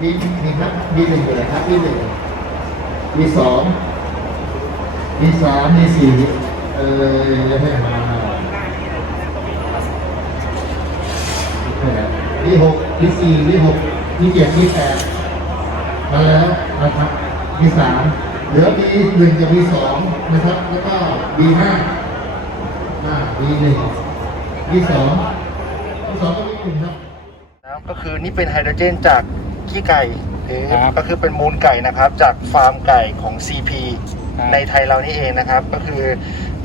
มีมีครับมีหนึ่งอยู่เลยครับมีหนึ่งมีสองมีสามมีสี่เออยังไม่มามีหกมีสี่มีหกมีเจ็ดมีแปดมาแล้วนะครับ มีสามเหลือมีหนึ่งกับมีสองนะครับ แล้วก็มีห้าห้ามีหนึ่งมีสองมีสองก็มีหนึ่งครับแล้วก็คือนี่เป็นไฮโดรเจนจาก ขี้ไก่หรือครับก็คือเป็นมูลไก่นะครับ จากฟาร์มไก่ของ CP ครับ ในไทยเรานี่เองนะครับ ก็คือ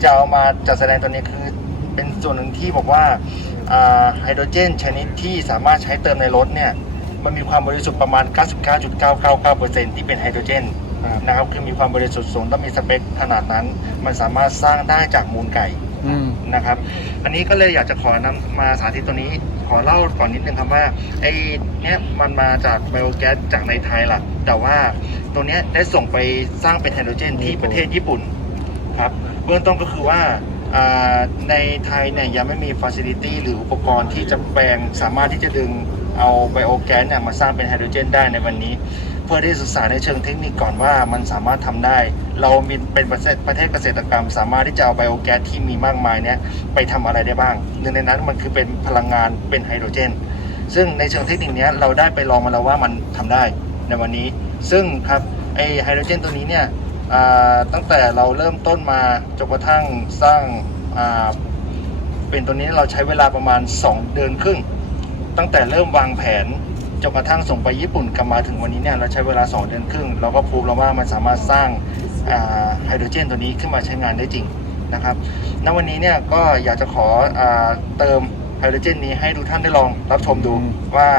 จะเอามาจัดแสดงตัวนี้คือเป็นส่วนหนึ่งที่บอกว่าอ่าไฮโดรเจนชนิดที่สามารถใช้เติมในรถเนี่ยมันมีความบริสุทธิ์ประมาณ 99.999%ที่เป็นไฮโดรเจนครับนะครับคือมีความบริสุทธิ์สูงต้องมีสเปคขนาดนั้น มันสามารถสร้างได้จากมูลไก่ อืม นะครับ อันนี้ก็เลยอยากจะขอนำมาสาธิตตัวนี้ ขอเล่าก่อนนิดนึงครับว่าไอ้เนี้ยมันมาจากไบโอแก๊สจากในไทยล่ะแต่ว่าตัวเนี้ยได้ส่งไปสร้างเป็นไฮโดรเจนที่ประเทศญี่ปุ่นครับ เบื้องต้นก็คือว่าอ่าในไทยเนี่ยยังไม่มีฟ a ซิลิตี้หรืออุปกรณ์ที่จะแปลงสามารถที่จะดึงเอาไบโอแก๊สเนี่ยมาสร้างเป็นไฮโดรเจนได้ในวันนี้ เพื่อที่ศึกษาในเชิงเทคนิคก่อนว่ามันสามารถทำได้ เรามีเป็นประเทศประเทศเกษตรกรรม สามารถที่จะเอาไบโอแก๊สที่มีมากมายเนี่ยไปทำอะไรได้บ้างหนึ่งในนั้นมันคือเป็นพลังงานเป็นไฮโดรเจน ซึ่งในเชิงเทคนิคเนี้ยเราได้ไปลองมาแล้วว่ามันทำได้ในวันนี้ ซึ่งครับไอไฮโดรเจนตัวนี้เนี่ยตั้งแต่เราเริ่มต้นมาจนกระทั่งสร้างาเป็นตัวนี้เราใช้เวลาประมาณ 2 เดือนครึ่ง ตั้งแต่เริ่มวางแผน จนกระทั่งส่งไปญี่ปุ่นกลับมาถึงวันนี้เนี่ยเราใช้เวลา 2 เดือนครึ่ง เราก็พูดแล้วว่ามันสามารถสร้างอ่าไฮโดรเจนตัวนี้ขึ้นมาใช้งานได้จริงนะครับณวันนี้เนี่ยก็อยากจะขออาเติมไฮโดรเจนนี้ให้ทุกท่านได้ลองรับชมดูอืมว่า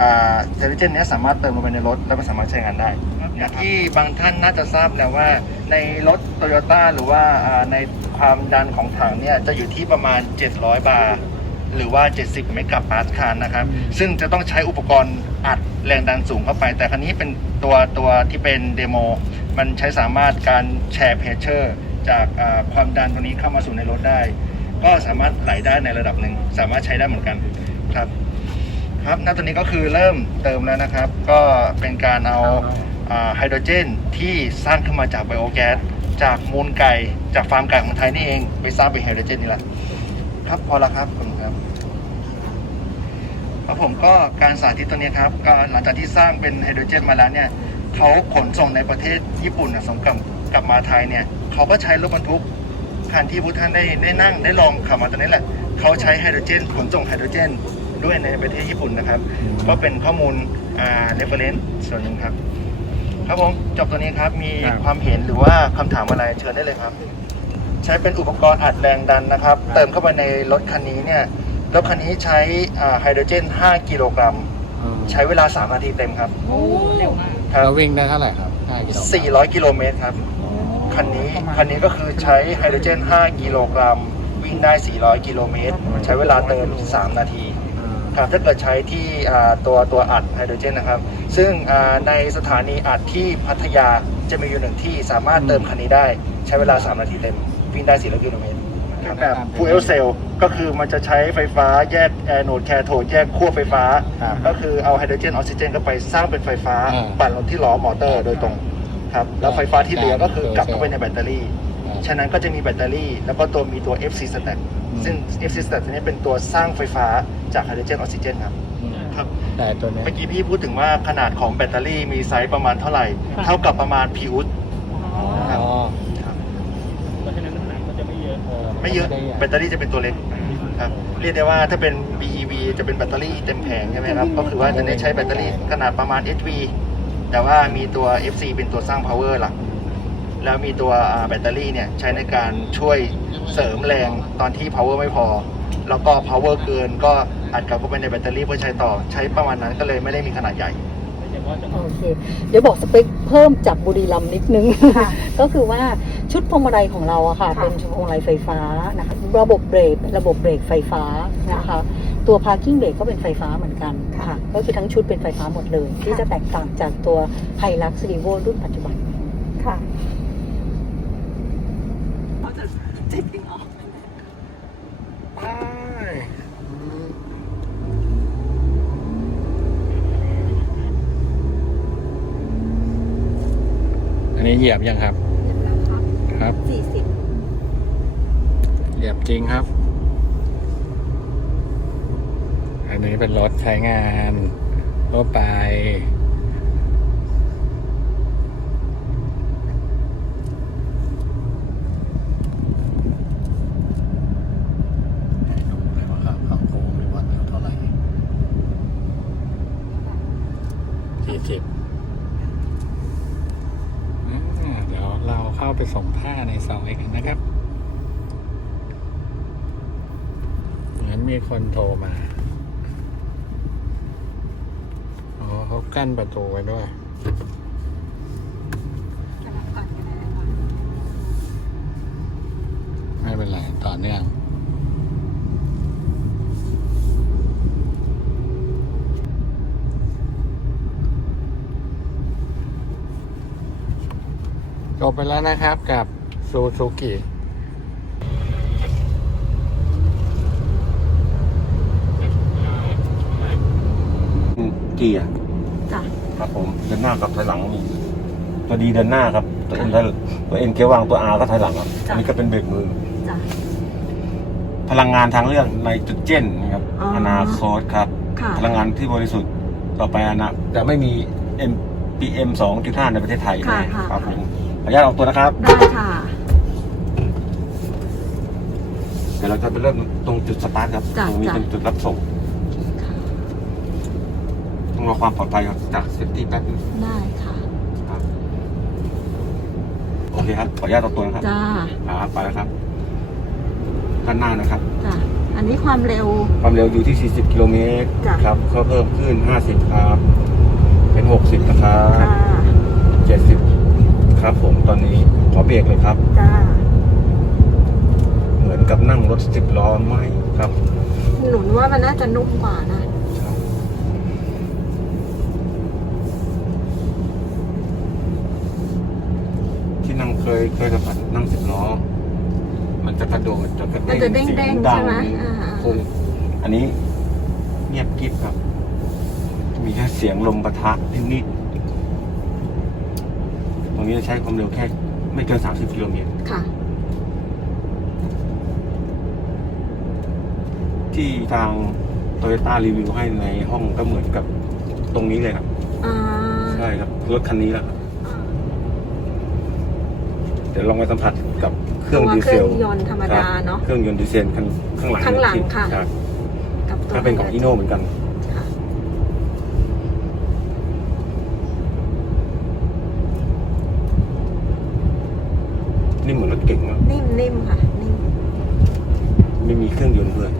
อ่าไฮโดรเจนเนี้ยสามารถเติมลงไปในรถแล้วก็สามารถใช้งานได้อย่างที่บางท่านน่าจะทราบแล้วว่าในรถโตโยต้าหรือว่าอ่าในความดันของถังเนี่ยจะอยู่ที่ประมาณ 700 บาร์ หรือว่า 70 เมกะปาสคาลนะครับ ซึ่งจะต้องใช้อุปกรณ์อัดแรงดันสูงเข้าไป แต่ครั้นี้เป็นตัวตัวที่เป็นเดโม มันใช้สามารถการแชร์เพชเชอร์จากอ่าความดันตัวนี้เข้ามาสู่ในรถได้ ก็สามารถไหลได้ในระดับหนึ่ง สามารถใช้ได้เหมือนกันครับ ครับ ณ ตอนนี้ก็คือเริ่มเติมแล้วนะครับ ก็เป็นการเอาอ่าไฮโดรเจนที่สร้างขึ้นมาจากไบโอแก๊สจากมูลไก่จากฟาร์มไก่ของไทยนี่เอง ไปสร้างเป็นไฮโดรเจนนี่แหละ ครับพอแล้วครับขอบคุณครับครับผมก็การสาธิตตัวนี้ครับก็หลังจากที่สร้างเป็นไฮโดรเจนมาแล้วเนี่ยเขาขนส่งในประเทศญี่ปุ่นน่ะส่งกลับกลับมาไทยเนี่ยเขาก็ใช้รถบรรทุกคันที่ผู้ท่านได้ได้นั่งได้ลองขับมาตัวนี้แหละเขาใช้ไฮโดรเจนขนส่งไฮโดรเจนด้วยในประเทศญี่ปุ่นนะครับ ก็เป็นข้อมูลอ่า reference ส่วนหนึ่งครับ ครับผมจบตัวนี้ครับมีครับความเห็นหรือว่าคำถามอะไรเชิญได้เลยครับ ใช้เป็นอุปกรณ์อัดแรงดันนะครับ เติมเข้าไปในรถคันนี้เนี่ยรถคันนี้ใช้อ่าไฮโดรเจน 5 กิโลกรัมอืมใช้เวลา 3 นาทีเต็มครับโอ้เร็วมากครัแล้ววิ่งได้เท่าไหร่ครับ5กิโล400 กิโลเมตรครับ คันนี้คันนี้ก็คือใช้ไฮโดรเจน 5 กิโลกรัม วิ่งได้ 400 กิโลเมตร ใช้เวลาเติม 3 นาทีครับถ้าเกิดใช้ที่อ่าตัวตัวอัดไฮโดรเจนนะครับ ซึ่งอ่าในสถานีอัดที่พัทยาจะมีอยู่หนึ่งที่สามารถเติมคันนี้ได้ ใช้เวลา 3 นาทีเต็ม วิ่งได้ 400 กิโลเมตรครับแบบ fuel cell ก็คือมันจะใช้ไฟฟ้าแยกแอนโดแคโทดแยกขั้วไฟฟ้า ครับก็คือเอาไฮโดรเจนออกซิเจนเข้าไปสร้างเป็นไฟฟ้าอ่าปั่นลงที่ล้อมอเตอร์โดยตรงครับแล้วไฟฟ้าที่เหลือก็คือกลับเข้าไปในแบตเตอรี่ ฉะนั้นก็จะมีแบตเตอรี่ แล้วก็ตัวมีตัว FC stack อืม ซึ่ง FC stack ตัวนี้เป็นตัวสร้างไฟฟ้าจากไฮโดรเจนออกซิเจนครับอืมครับ แต่ตัวเนี้ย เมื่อกี้พี่พูดถึงว่าขนาดของแบตเตอรี่มีไซส์ประมาณเท่าไหร่ เท่ากับประมาณพิวอ๋อ ไม่เยอะแบตเตอรี่จะเป็นตัวเล็กครับเรียกได้ว่าถ้าเป็น BEV จะเป็นแบตเตอรี่เต็มแผงใช่ไหมครับ ก็คือว่าจะได้ใช้แบตเตอรี่ขนาดประมาณ HV แต่ว่ามีตัว FC เป็นตัวสร้าง power หลัก แล้วมีตัวอ่าแบตเตอรี่เนี่ยใช้ในการช่วยเสริมแรงตอนที่ power ไม่พอ แล้วก็ power เกินก็อัดกลับเข้าไปในแบตเตอรี่เพื่อใช้ต่อ ใช้ประมาณนั้นก็เลยไม่ได้มีขนาดใหญ่ไม่ใช่ว่าจะ โอเคเดี๋ยวบอกสเปคเพิ่มจากบุรีรัมย์นิดนึง ก็คือว่าชุดพวงมาลัยของเราอะค่ะ เป็นพวงมาลัยไฟฟ้านะคะระบบเบรกระบบเบรกไฟฟ้านะคะตัว parking brake ก็เป็นไฟฟ้าเหมือนกันค่ะก็คือทั้งชุดเป็นไฟฟ้าหมดเลย ที่จะแตกต่างจากตัว Hilux Revo รุ่นปัจจุบันค่ะ ค นี้เหยียบยังครับ ครับสี่สิบเหยียบจริงครับ อันนี้เป็นรถใช้งานทั่วไปให้ดู ไปส่งผ้าในซอยกันนะครับงั้นมีคนโทรมา อ๋อเขากั้นประตูไว้ด้วยไม่เป็นไรต่อเนื่อง จบไปแล้วนะครับกับซูซูกิเกียร์จ้ะครับผมเดินหน้ากับถอยหลังมีตัวดีเดินหน้าครับตัวเอ็นตัวเอ็นเกียร์วางตัวอาก็ถอยหลังครับอันนี้ก็เป็นเบรกมือจ้ะพลังงานทางเลือกไนโตรเจนนะครับอ๋อออนาคตครับค่ะพลังงานที่บริสุทธิ์ต่อไปอนะจะไม่มี M PM 2.5 ในประเทศไทยค่ะแน่ค่ะครับผมข ออนุญาตออกตัวนะครับ ได้ค่ะ เดี๋ยวเราจะไปเริ่มตรงจุดสตาร์ทครับ จ้ะตรงนี้จ้ะ เป็นจุดรับส่งค่ะ ต้องรอความปลอดภัยครับจากเซฟตี้แป๊บนึงได้ค่ะ ครับ โอเคครับ ขออนุญาตออกตัวนะครับ จ้า ครับ ไปแล้วครับ ด้านหน้านะครับ จ้ะอันนี้ความเร็ว ความเร็วอยู่ที่ 40 กิโลเมตรจ้ะ ครับก็เพิ่มขึ้น 50 ครับ เป็น 60 นะครับ ค่ะ 70 ครับผมตอนนี้ ขอเบรกเลยครับ จ้า เหมือนกับนั่งรถ10ล้อใหม่ครับ หนุนว่ามันน่าจะนุ่มกว่านะ ที่นั่งเคยเคยสัมผัสนั่ง10ล้อ มันจะกระโดดจะกระมันจะเด้งๆสียใช่ไหมอ่าคงอันนี้เงียบกริบครับ มีแค่เสียงลมปะทะนิดๆตรงนี้จะใช้ความเร็วแค่ ไม่เกิน30กิโลเมตรค่ะ ที่ทางโตโยต้ารีวิวให้ในห้องก็เหมือนกับตรงนี้เลยครับอ่าใช่ครับรถคันนี้แหละครับเดี๋ยวลองไปสัมผัสกับเครื่องตัวดีเคเซรื่อลงยนต์ธรรมดาเนาะ เครื่องยนต์ดีเซลข้างข้างหลังข้างหลังค่ะรับ กับตัวถ้าเป็นของอีโน่เหมือนกัน ค่ะนี่เหมือนรถเก่งมากนิ่มๆค่ะนิ่ม ไม่มีเครื่องยนต์ด้วย